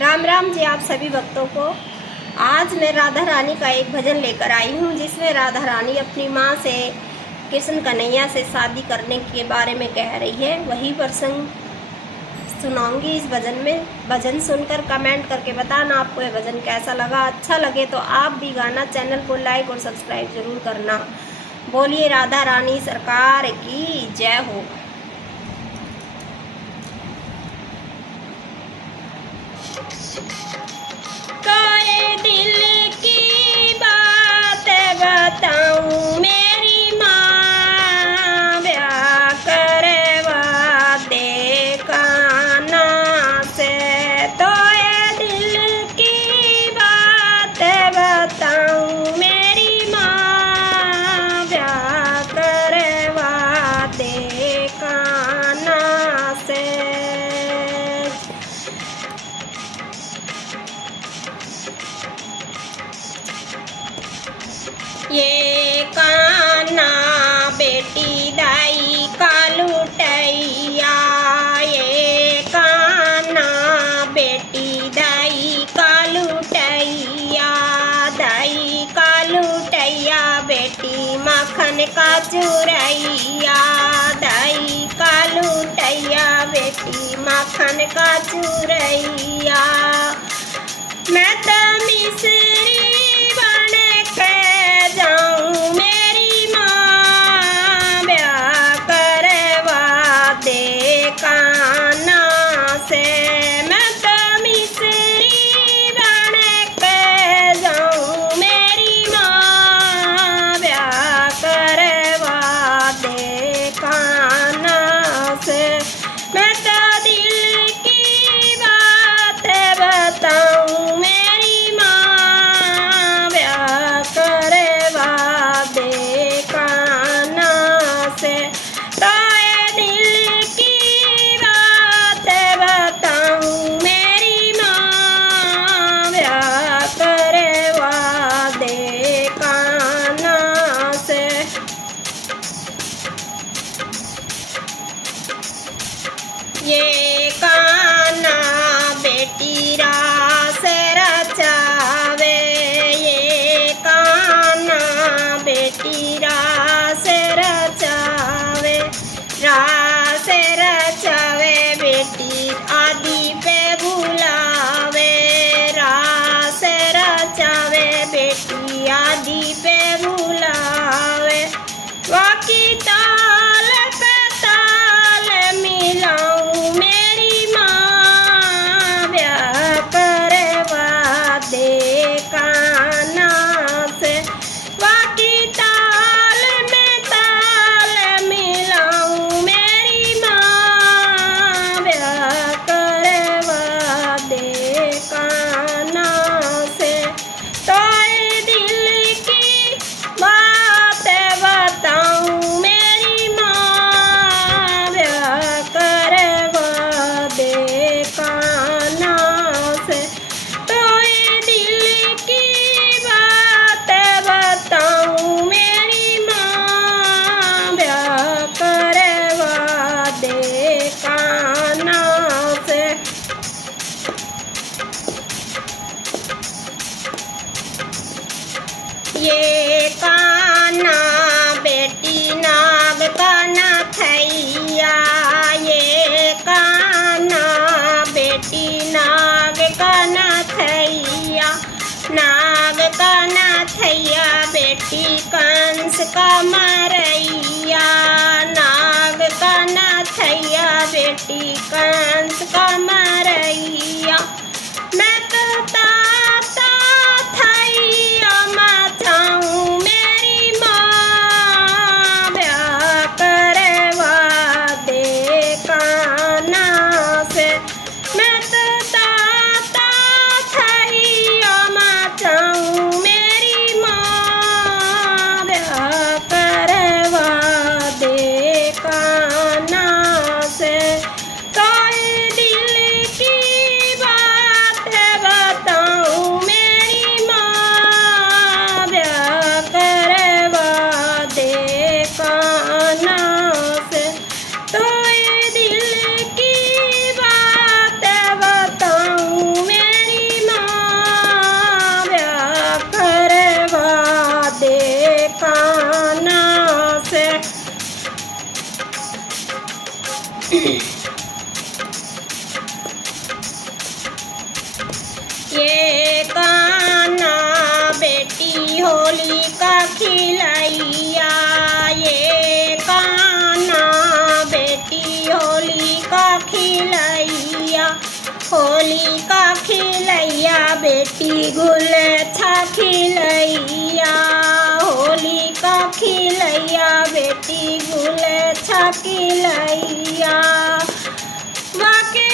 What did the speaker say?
राम राम जी आप सभी भक्तों को। आज मैं राधा रानी का एक भजन लेकर आई हूँ जिसमें राधा रानी अपनी माँ से कृष्ण कन्हैया से शादी करने के बारे में कह रही है। वही प्रसंग सुनाऊंगी इस भजन में। भजन सुनकर कमेंट करके बताना आपको यह भजन कैसा लगा। अच्छा लगे तो आप भी गाना, चैनल को लाइक और सब्सक्राइब जरूर करना। बोलिए राधा रानी सरकार की जय हो। कोई दिल की बात बताऊं, मेरी माँ ब्याह करवा दे कान्हा से। तो ये दिल की बात बताऊं, मेरी माँ ब्याह करवा दे कान्हा से। ये कान्हा बेटी दाई का लुटैया, ये कान्हा बेटी दाई का लुटैया, दाई का लुटैया बेटी मक्खन का चुरैया, दाई का लुटैया बेटी मक्खन का चुरैया। मैं तो मिसरी बन के जाऊं, मेरी माँ ब्याह करवा दे कान्हा से। मैं तो मिसरी बन के जाऊं, मेरी माँ ब्याह करवा दे कान्हा से। मैं तो दिल की बात बताऊं, मेरी माँ ब्याह करवा दे कान्हा से। तो ये दिल की बात बताऊं, मेरी माँ ब्याह करवा दे कान्हा से। ये कान्हा बेटी रास रचावे, ये कान्हा बेटी रास रचावे, रास रचावे बेटी आदि पे बुलावे, रास रचावे बेटी आदि पे बुलावे। वाकी ताल पे ताल मिलाऊं, मेरी माँ ब्याह करवा दे कान्हा से। वाकी ताल में ताल मिलाऊं, मेरी माँ ब्याह करवा दे कान्हा से। तो ये दिल की बात बताऊं, मेरी माँ ब्याह करवा दे कान्हा से। तो ये दिल की बात बताऊं, मेरी माँ ब्याह करवा दे कान्हा से। ये कान्हा बेटी नाग का नथैया, ये कान्हा बेटी नाग का नथैया, नाग का नथैया बेटी कंस का मरैया, नाग का नथैया बेटी कंस का मरैया। मैं तो ताता थैया मचाऊं, मेरी माँ ब्याह करवा दे कान्हा से। मैं तो ताता थैया मचाऊं, मेरी माँ ब्याह करवा दे कान्हा से। तो ये दिल ये कान्हा बेटी होली का खिलैया, ये कान्हा बेटी होली का खिलैया, होली का खिलैया बेटी गुलछा खिलैया, होली का खिलैया बेटी गुलछा खिलैया। वाके